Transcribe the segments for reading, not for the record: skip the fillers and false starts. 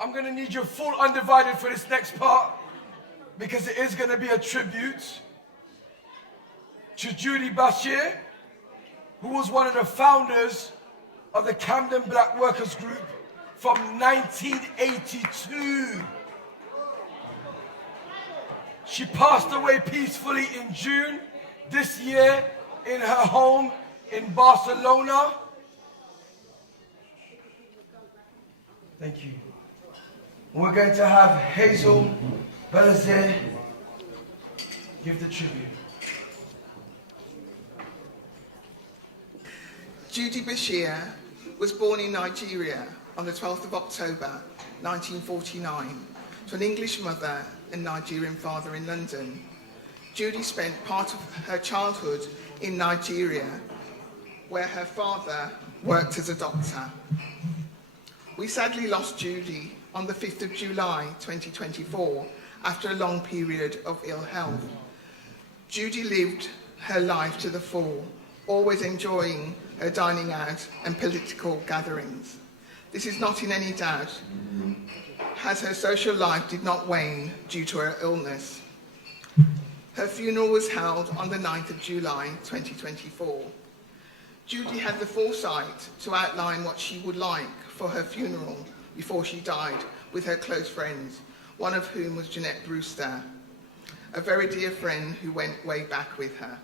I'm going to need your full undivided for this next part, because it is going to be a tribute to Judi Bashir, who was one of the founders of the Camden Black Workers Group from 1982. She passed away peacefully in June this year in her home in Barcelona. Thank you. We're going to have HAZIEL, BELIZAIRE give the tribute. Judi Bashir was born in Nigeria on the 12th of October 1949 to an English mother and Nigerian father in London. Judi spent part of her childhood in Nigeria, where her father worked as a doctor. We sadly lost Judi on the 5th of July 2024 after a long period of ill health. Judi lived her life to the full, always enjoying her dining out and political gatherings. This is not in any doubt, as her social life did not wane due to her illness. Her funeral was held on the 9th of July 2024. Judi had the foresight to outline what she would like for her funeral before she died with her close friends, one of whom was Jeanette Brewster, a very dear friend who went way back with her.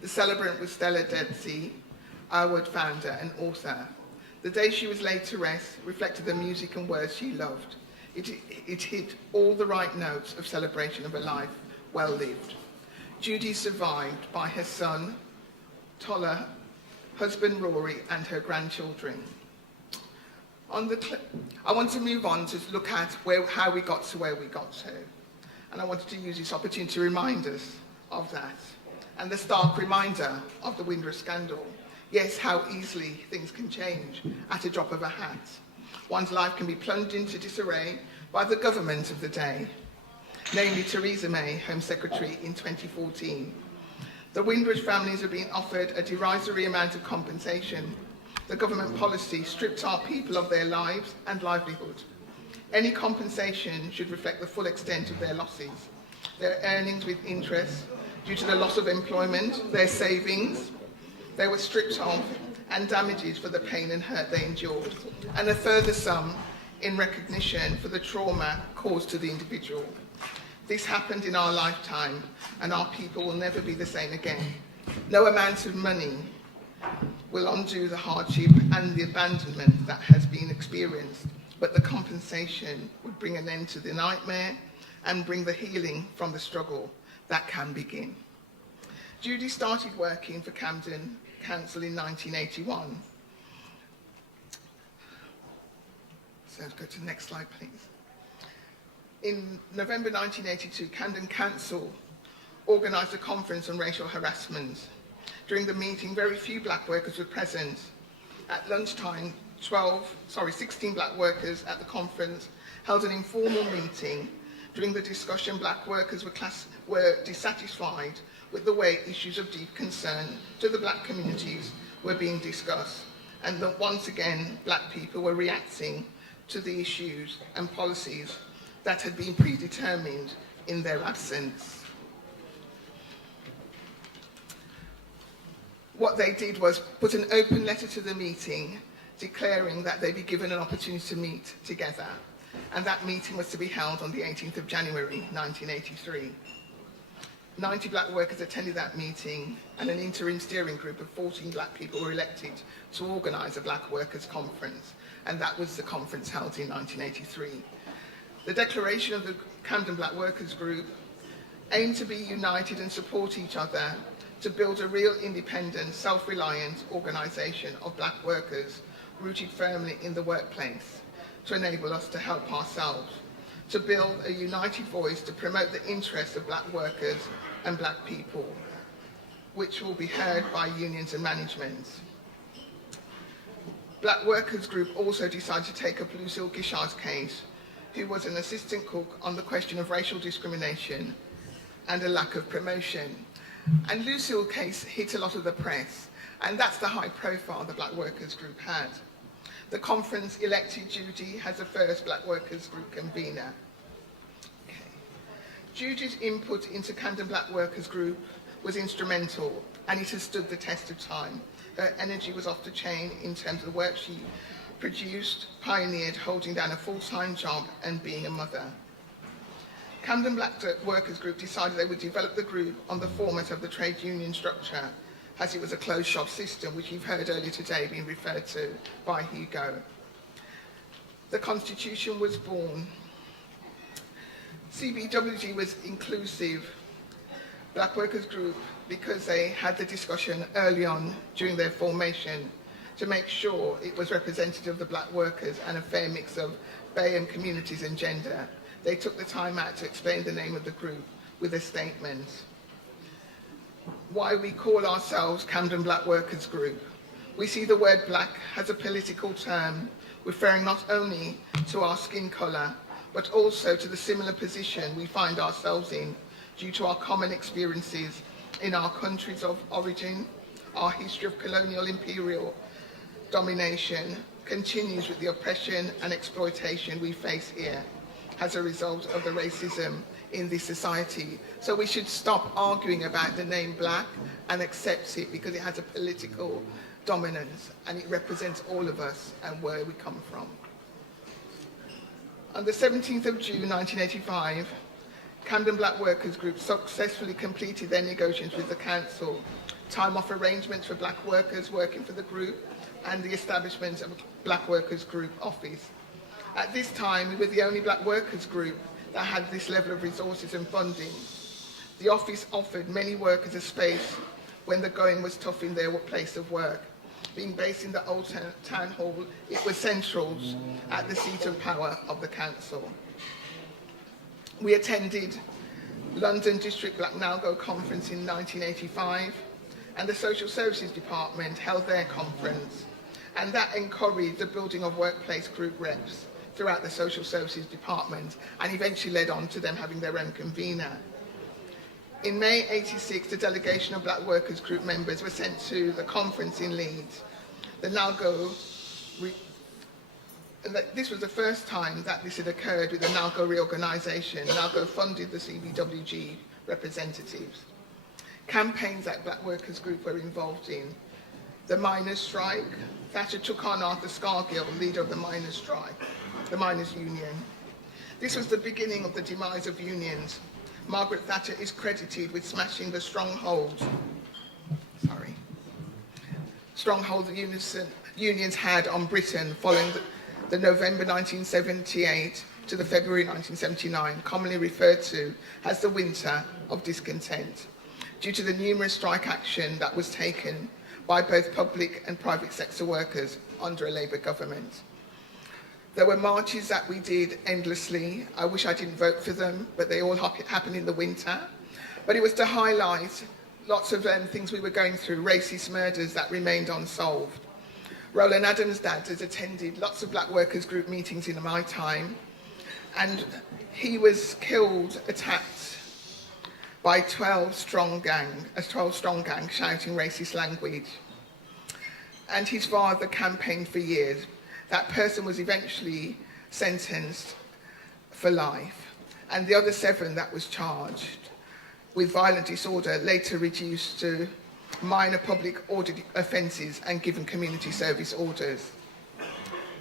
The celebrant was Stella Dedsey, our founder and author. The day she was laid to rest reflected the music and words she loved. It hit all the right notes of celebration of a life well lived. Judi survived by her son, Tola, husband Rory, and her grandchildren. I want to move on to look at how we got to where we got to. And I wanted to use this opportunity to remind us of that. And the stark reminder of the Windrush scandal. Yes, how easily things can change at a drop of a hat. One's life can be plunged into disarray by the government of the day, namely Theresa May, Home Secretary in 2014. The Windrush families are being offered a derisory amount of compensation. The government policy stripped our people of their lives and livelihood. Any compensation should reflect the full extent of their losses, their earnings with interest due to the loss of employment, their savings they were stripped of, and damages for the pain and hurt they endured, and a further sum in recognition for the trauma caused to the individual. This happened in our lifetime, and our people will never be the same again. No amount of money will undo the hardship and the abandonment that has been experienced, but the compensation would bring an end to the nightmare and bring the healing from the struggle that can begin. Judi started working for Camden Council in 1981. So let's go to the next slide, please. In November 1982, Camden Council organised a conference on racial harassment. During the meeting, very few black workers were present. At lunchtime, 16 black workers at the conference held an informal meeting. During the discussion, black workers were dissatisfied with the way issues of deep concern to the black communities were being discussed, and that once again, black people were reacting to the issues and policies that had been predetermined in their absence. What they did was put an open letter to the meeting declaring that they be given an opportunity to meet together, and that meeting was to be held on the 18th of January 1983. 90 black workers attended that meeting, and an interim steering group of 14 black people were elected to organise a black workers' conference, and that was the conference held in 1983. The declaration of the Camden Black Workers Group aimed to be united and support each other to build a real independent, self-reliant organisation of black workers rooted firmly in the workplace, to enable us to help ourselves, to build a united voice to promote the interests of black workers and black people, which will be heard by unions and management. Black Workers Group also decided to take up Lucille Gishard's case, who was an assistant cook on the question of racial discrimination and a lack of promotion. And Lucille's case hit a lot of the press, and that's the high profile the Black Workers Group had. The conference elected Judi as the first Black Workers Group convener. Judi's input into Camden Black Workers Group was instrumental, and it has stood the test of time. Her energy was off the chain in terms of the work she produced, pioneered, holding down a full-time job and being a mother. Camden Black Workers Group decided they would develop the group on the format of the trade union structure, as it was a closed shop system, which you've heard earlier today being referred to by Hugo. The Constitution was born. CBWG was inclusive Black Workers Group because they had the discussion early on during their formation to make sure it was representative of the black workers and a fair mix of BAME communities and gender. They took the time out to explain the name of the group with a statement. Why we call ourselves Camden Black Workers Group. We see the word black as a political term referring not only to our skin colour, but also to the similar position we find ourselves in due to our common experiences in our countries of origin. Our history of colonial imperial domination continues with the oppression and exploitation we face here as a result of the racism in this society. So we should stop arguing about the name black and accept it because it has a political dominance and it represents all of us and where we come from. On the 17th of June 1985, Camden Black Workers Group successfully completed their negotiations with the council, time off arrangements for black workers working for the group and the establishment of a Black Workers Group office. At this time, we were the only black workers group that had this level of resources and funding. The office offered many workers a space when the going was tough in their place of work. Being based in the old town hall, it was central at the seat of power of the council. We attended London District Black Nalgo Conference in 1985, and the Social Services Department held their conference, and that encouraged the building of workplace group reps throughout the Social Services Department, and eventually led on to them having their own convener. In May '86, the delegation of Black Workers Group members were sent to the conference in Leeds. The Nalgo, this was the first time that this had occurred with the Nalgo reorganisation. Nalgo funded the CBWG representatives. Campaigns that Black Workers Group were involved in. The miners' strike. Thatcher took on Arthur Scargill, leader of the miners' strike, the miners' union. This was the beginning of the demise of unions. Margaret Thatcher is credited with smashing the stronghold the unions had on Britain following the November 1978 to the February 1979, commonly referred to as the Winter of Discontent, due to the numerous strike action that was taken by both public and private sector workers under a Labour government. There were marches that we did endlessly. I wish I didn't vote for them, but they all happened in the winter. But it was to highlight lots of things we were going through, racist murders that remained unsolved. Roland Adams' dad has attended lots of Black Workers Group meetings in my time, and he was killed, attacked by a 12-strong gang shouting racist language. And his father campaigned for years. That person was eventually sentenced for life. And the other 7 that was charged with violent disorder later reduced to minor public order offences and given community service orders.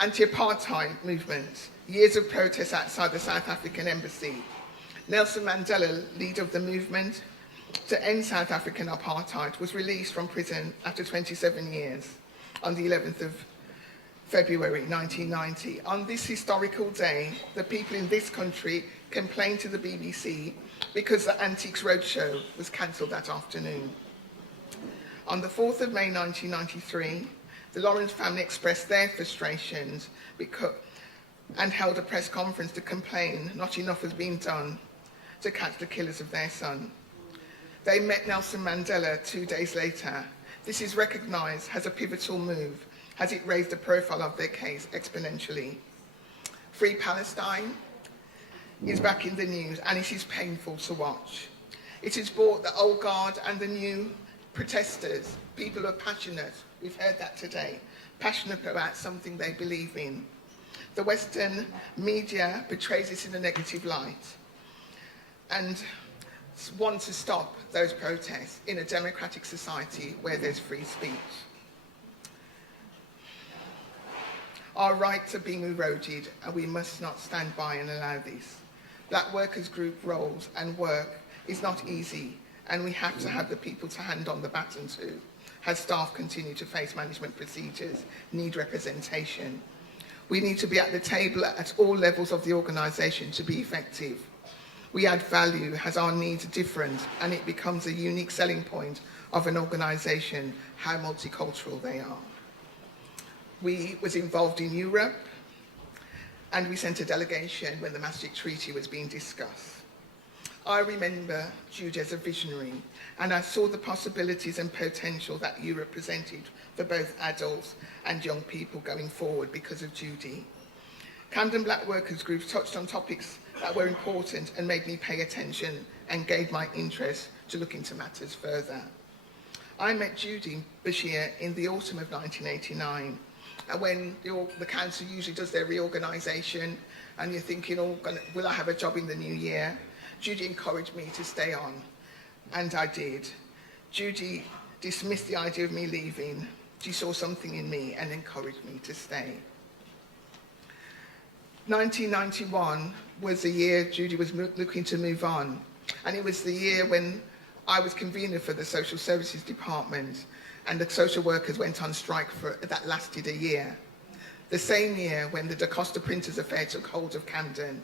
Anti-apartheid movement, years of protests outside the South African embassy. Nelson Mandela, leader of the movement to end South African apartheid, was released from prison after 27 years on the 11th of February 1990. On this historical day, the people in this country complained to the BBC because the Antiques Roadshow was cancelled that afternoon. On the 4th of May 1993, the Lawrence family expressed their frustrations and held a press conference to complain not enough was being done to catch the killers of their son. They met Nelson Mandela 2 days later. This is recognised as a pivotal move, as it raised the profile of their case exponentially. Free Palestine is back in the news, and it is painful to watch. It has brought the old guard and the new protesters, people who are passionate, we've heard that today, passionate about something they believe in. The Western media portrays this in a negative light and want to stop those protests in a democratic society where there's free speech. Our rights are being eroded and we must not stand by and allow this. Black workers group roles and work is not easy, and we have to have the people to hand on the baton to, as staff continue to face management procedures, need representation. We need to be at the table at all levels of the organisation to be effective. We add value as our needs are different, and it becomes a unique selling point of an organisation, how multicultural they are. We was involved in Europe, and we sent a delegation when the Maastricht Treaty was being discussed. I remember Judi as a visionary, and I saw the possibilities and potential that Europe presented for both adults and young people going forward because of Judi. Camden Black Workers Group touched on topics that were important and made me pay attention and gave my interest to look into matters further. I met Judi Bashir in the autumn of 1989, and when the council usually does their reorganisation and you're thinking, oh, will I have a job in the new year? Judi encouraged me to stay on, and I did. Judi dismissed the idea of me leaving. She saw something in me and encouraged me to stay. 1991 was the year Judi was looking to move on, and it was the year when I was convener for the Social Services Department, and the social workers went on strike that lasted a year. The same year when the Da Costa Printers affair took hold of Camden.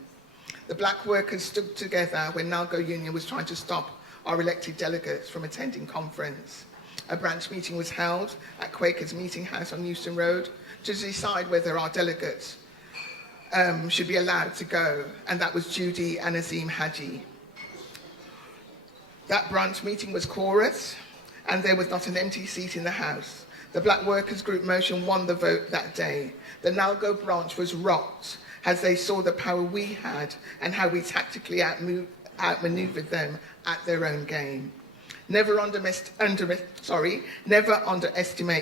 The black workers stood together when NALGO Union was trying to stop our elected delegates from attending conference. A branch meeting was held at Quakers Meeting House on Euston Road to decide whether our delegates should be allowed to go, and that was Judi and Azim Haji. That branch meeting was chorus, and there was not an empty seat in the House. The Black Workers Group motion won the vote that day. The NALGO branch was rocked as they saw the power we had and how we tactically outmaneuvered them at their own game. Never underestimate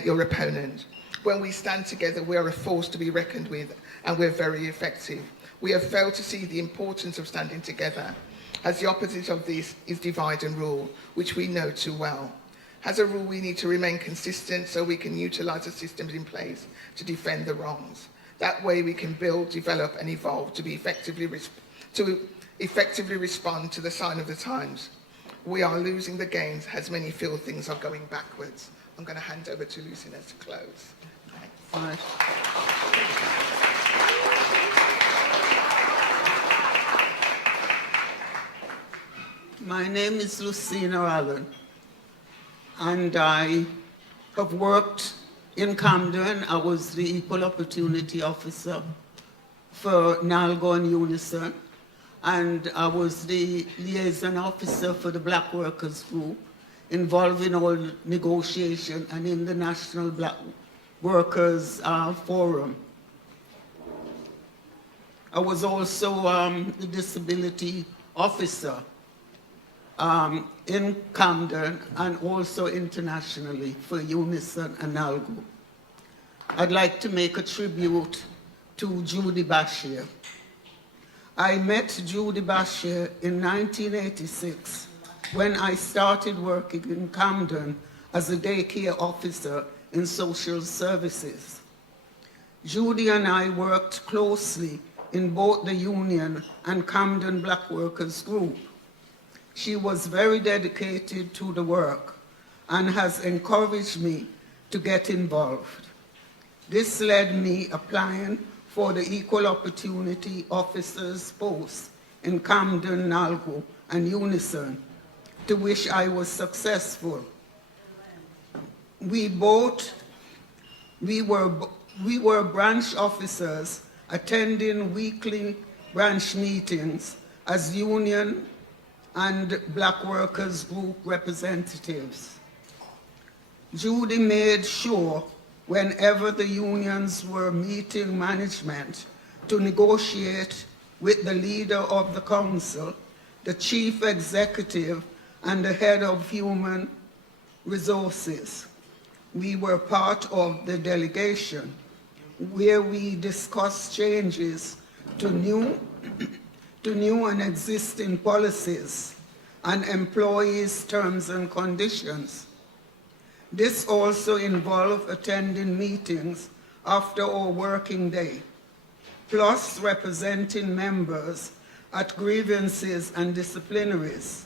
your opponent. When we stand together, we are a force to be reckoned with, and we're very effective. We have failed to see the importance of standing together, as the opposite of this is divide and rule, which we know too well. As a rule, we need to remain consistent so we can utilise the systems in place to defend the wrongs. That way we can build, develop and evolve to effectively respond to the sign of the times. We are losing the gains as many feel things are going backwards. I'm going to hand over to Lucina to close. Thanks. My name is Lucina Allen, and I have worked in Camden. I was the Equal Opportunity Officer for NALGO and Unison, and I was the Liaison Officer for the Black Workers Group, involved in all negotiation and in the National Black Workers Forum. I was also the Disability Officer in Camden and also internationally for Unison and NALGO. I'd like to make a tribute to Judi Bashir. I met Judi Bashir in 1986 when I started working in Camden as a daycare officer in social services. Judi and I worked closely in both the Union and Camden Black Workers Group. She was very dedicated to the work and has encouraged me to get involved. This led me applying for the Equal Opportunity Officers post in Camden, NALGO, and Unison, to which I was successful. We were branch officers attending weekly branch meetings as Union and Black Workers Group representatives. Judi made sure whenever the unions were meeting management to negotiate with the leader of the council, the chief executive, and the head of human resources. we were part of the delegation where we discussed changes to new and existing policies and employees' terms and conditions. This also involved attending meetings after our working day, plus representing members at grievances and disciplinaries.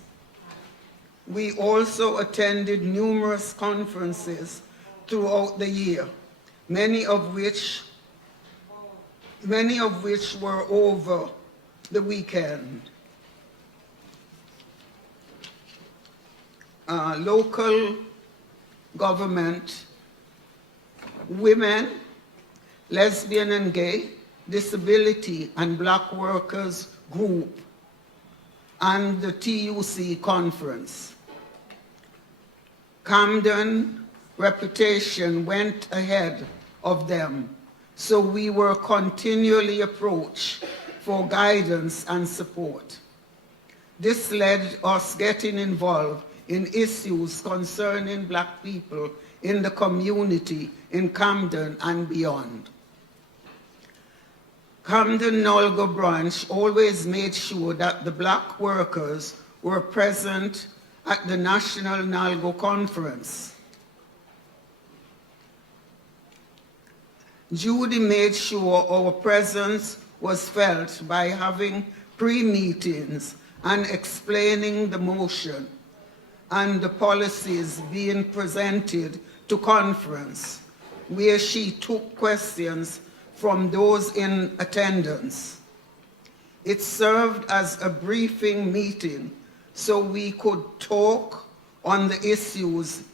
We also attended numerous conferences throughout the year, many of which were over the weekend. Local government, women, lesbian and gay, disability and black workers group, and the TUC conference. Camden reputation went ahead of them, so we were continually approached for guidance and support. This led us getting involved in issues concerning black people in the community in Camden and beyond. Camden Nalgo branch always made sure that the black workers were present at the National Nalgo Conference. Judi made sure our presence was felt by having pre-meetings and explaining the motion and the policies being presented to conference, where she took questions from those in attendance. It served as a briefing meeting so we could talk on the issues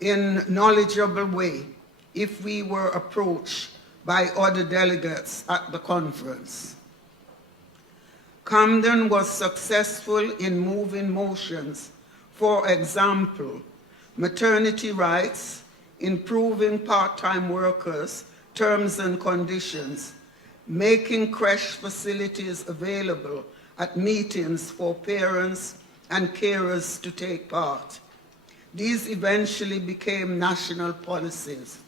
in a knowledgeable way if we were approached by other delegates at the conference. Camden was successful in moving motions, for example, maternity rights, improving part-time workers' terms and conditions, making creche facilities available at meetings for parents and carers to take part. These eventually became national policies.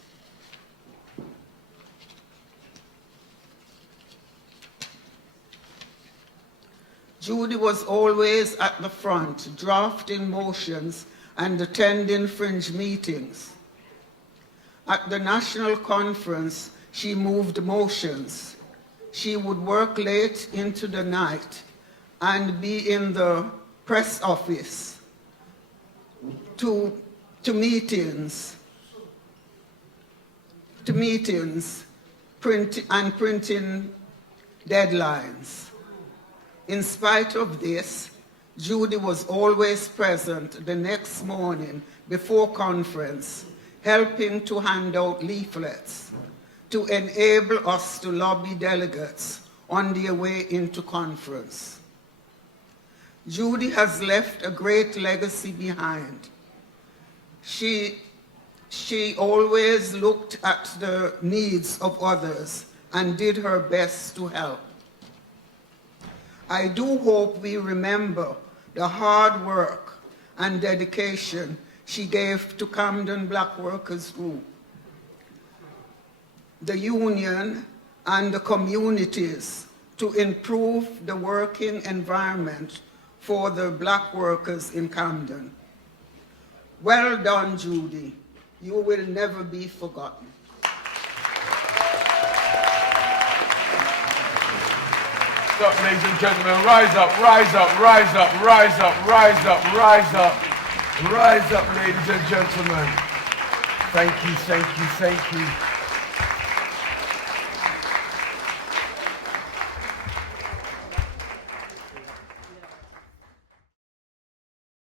Judi was always at the front, drafting motions and attending fringe meetings. At the national conference, she moved motions. She would work late into the night and be in the press office to meetings, printing deadlines. In spite of this, Judi was always present the next morning before conference, helping to hand out leaflets to enable us to lobby delegates on their way into conference. Judi has left a great legacy behind. She always looked at the needs of others and did her best to help. I do hope we remember the hard work and dedication she gave to Camden Black Workers Group, the union, and the communities to improve the working environment for the black workers in Camden. Well done, Judi. You will never be forgotten. Up, ladies and gentlemen, rise up, rise up, rise up, rise up, rise up, rise up, rise up, ladies and gentlemen. Thank you, thank you, thank you.